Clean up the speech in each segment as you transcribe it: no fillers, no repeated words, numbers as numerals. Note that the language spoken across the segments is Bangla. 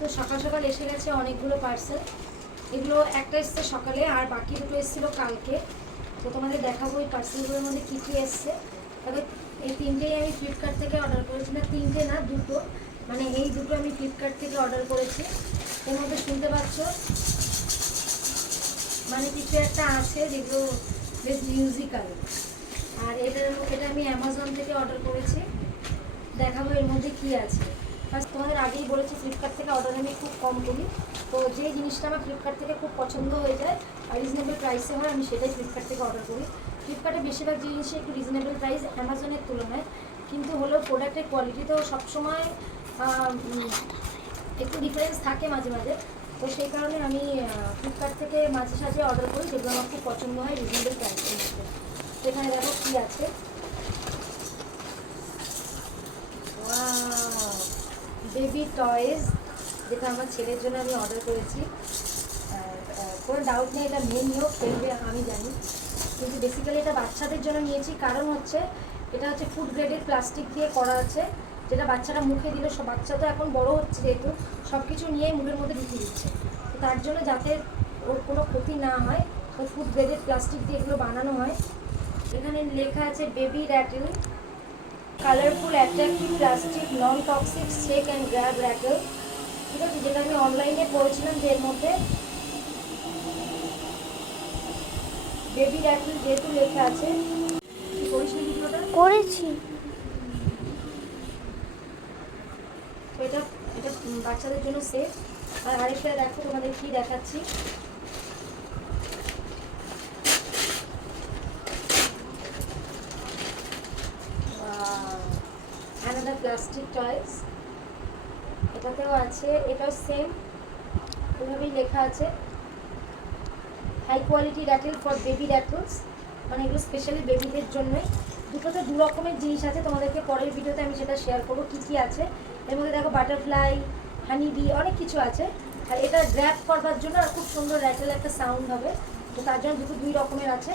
তো সকাল সকাল এসে গেছে অনেকগুলো পার্সেল। এগুলো একটা এসছে সকালে আর বাকি দুটো এসেছিলো কালকে। তো তোমাদের দেখাবো এই পার্সেলগুলোর মধ্যে কী কী এসছে। তবে এই তিনটেই আমি ফ্লিপকার্ট থেকে অর্ডার করেছি, না তিনটে না দুটো, মানে এই দুটো আমি ফ্লিপকার্ট থেকে অর্ডার করেছি। এর মধ্যে শুনতে পাচ্ছ মানে কিছু একটা আছে যেগুলো বেশ মিউজিক্যাল। আর এটা আমি অ্যামাজন থেকে অর্ডার করেছি। দেখাবো এর মধ্যে কী আছে। ফার্স্ট তোমাদের আগেই বলেছি ফ্লিপকার্ট থেকে অর্ডার আমি খুব কম করি। তো যে জিনিসটা আমার ফ্লিপকার্ট থেকে খুব পছন্দ হয়ে যায় আর রিজনেবল প্রাইসে হয়, আমি সেটাই ফ্লিপকার্ট থেকে অর্ডার করি। ফ্লিপকার্টে বেশিরভাগ জিনিসই একটু রিজনেবল প্রাইস অ্যামাজনের তুলনায়, কিন্তু হলেও প্রোডাক্টের কোয়ালিটি তো সবসময় একটু ডিফারেন্স থাকে মাঝে মাঝে। তো সেই কারণে আমি ফ্লিপকার্ট থেকে মাঝে সাঝে অর্ডার করি, যেগুলো আমার খুব পছন্দ হয় রিজনেবল প্রাইসের মধ্যে। তো এখানে দেখো কী আছে। বেবি টয়েস, যেটা আমার ছেলের জন্য আমি অর্ডার করেছি। কোনো ডাউট নেই এটা মেয়ে নিয়েও খেলবে আমি জানি, কিন্তু বেসিক্যালি এটা বাচ্চাদের জন্য নিয়েছি। কারণ হচ্ছে এটা হচ্ছে ফুড গ্রেডের প্লাস্টিক দিয়ে করা আছে, যেটা বাচ্চারা মুখে দিলে সব, বাচ্চা তো এখন বড় হচ্ছে যেহেতু সব কিছু নিয়েই মুখের মধ্যে ঢুকিয়ে দিচ্ছে। তো তার জন্য যাতে ওর কোনো ক্ষতি না হয়, তো ফুড গ্রেডের প্লাস্টিক দিয়ে এগুলো বানানো হয়। এখানে লেখা আছে baby rattle, colourful attractive plastic non toxic shake and grab rattle. ঠিক আছে, যেটা আমি অনলাইনে পড়েছিলাম যে এর মধ্যে বেবি র্যাটেল যেহেতু লেখা আছে। কি করিস নি ভিডিওটা? করেছি। তো এটা এটা বাচ্চাদের জন্য সেফ। আর আরেকটা দেখো তোমাদের কি দেখাচ্ছি। অ্যানাদার প্লাস্টিক টয়েস, এটাতেও আছে, এটাও সেম এভাবেই লেখা আছে high quality rattle for baby rattles, মানে এগুলো স্পেশালি বেবিদের জন্যই। দুটোতে দু রকমের জিনিস আছে, তোমাদেরকে পরের ভিডিওতে আমি সেটা শেয়ার করবো কী কী আছে। এর মধ্যে দেখো বাটারফ্লাই, হানি বি, অনেক কিছু আছে। আর এটা গ্র্যাব করবার জন্য আর খুব সুন্দর র্যাটেল একটা সাউন্ড হবে। তো তার জন্য দুটো দুই রকমের আছে,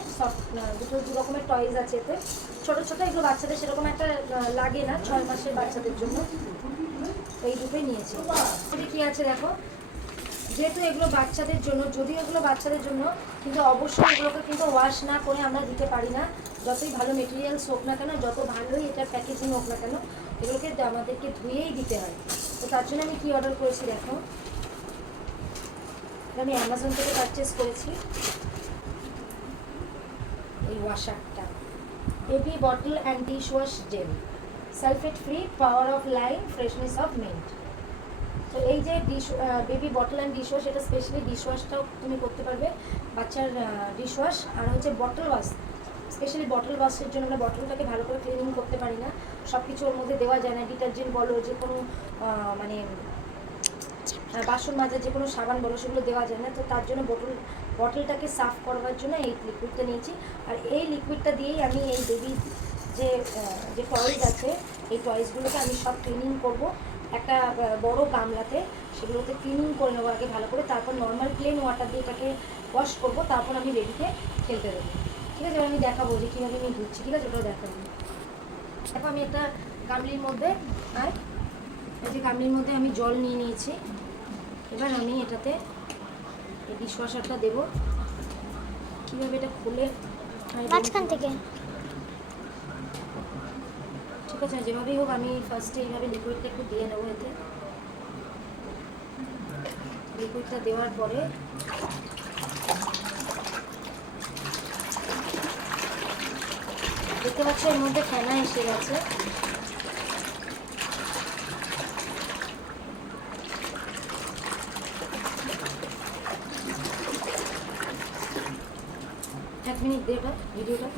দুটো দু রকমের টয়েস আছে এতে। ছোটো ছোটো এগুলো বাচ্চাদের সেরকম একটা লাগে না, 6 মাসের বাচ্চাদের জন্য। তো এই দুটোই নিয়েছি। এটা কী আছে দেখো, যেহেতু এগুলো বাচ্চাদের জন্য, যদিও এগুলো বাচ্চাদের জন্য, কিন্তু অবশ্যই এগুলোকে কিন্তু ওয়াশ না করে আমরা দিতে পারি না। যতই ভালো মেটেরিয়ালস হোক না কেন, যত ভালোই এটা প্যাকেজিং হোক না কেন, এগুলোকে আমাদেরকে ধুয়েই দিতে হয়। তো তার জন্য আমি কী অর্ডার করেছি দেখো, আমি অ্যামাজন থেকে পারচেস করেছি এই ওয়াশারটা, baby bottle and dish wash gel, sulphate free, power of lime, freshness of mint. তো এই যে baby bottle and dish wash, এটা স্পেশালি ডিশ ওয়াশটাও তুমি করতে পারবে, বাচ্চার ডিশ ওয়াশ। আর হচ্ছে বটল ওয়াশ, স্পেশালি বটল ওয়াশের জন্য আমরা বটলটাকে ভালো করে ক্লিনিং করতে পারি না, সব কিছু ওর মধ্যে দেওয়া যায় না, ডিটারজেন্ট বলো, যে কোনো মানে বাসন মাজার যে কোনো সাবান বলো, সেগুলো দেওয়া যায় না। তো তার জন্য বটলটাকে সাফ করবার জন্য এই লিকুইডটা নিয়েছি। আর এই লিকুইডটা দিয়েই আমি এই বেবি যে টয়েস আছে, এই টয়েসগুলোকে আমি সব ক্লিনিং করব একটা বড় গামলাতে। সেগুলোতে ক্লিনিং করে নেবো আগে ভালো করে, তারপর নর্মাল প্লেন ওয়াটার দিয়ে এটাকে ওয়াশ করবো, তারপর আমি বেবিকে খেলতে দেবো। ঠিক আছে, আমি দেখাবো যে কীভাবে আমি ধুচ্ছি। ঠিক আছে, ওটাও দেখাবো। দেখো আমি একটা গামলির মধ্যে, আর এই যে গামলির মধ্যে আমি জল নিয়ে নিয়েছি। এবার আমি এটাতে এই ডিশওয়াশারটা দেবো। কীভাবে এটা খুলে মাঝখান থেকে, ঠিক আছে, যেভাবেই হোক আমি ফার্স্টে এইভাবে লিকুইডটা একটু দিয়ে নেবো। এতে লিকুইডটা দেওয়ার পরে দেখতে পাচ্ছ এর মধ্যে ফেনা এসে গেছে। এক মিনিট দেবা ভিডিওটা।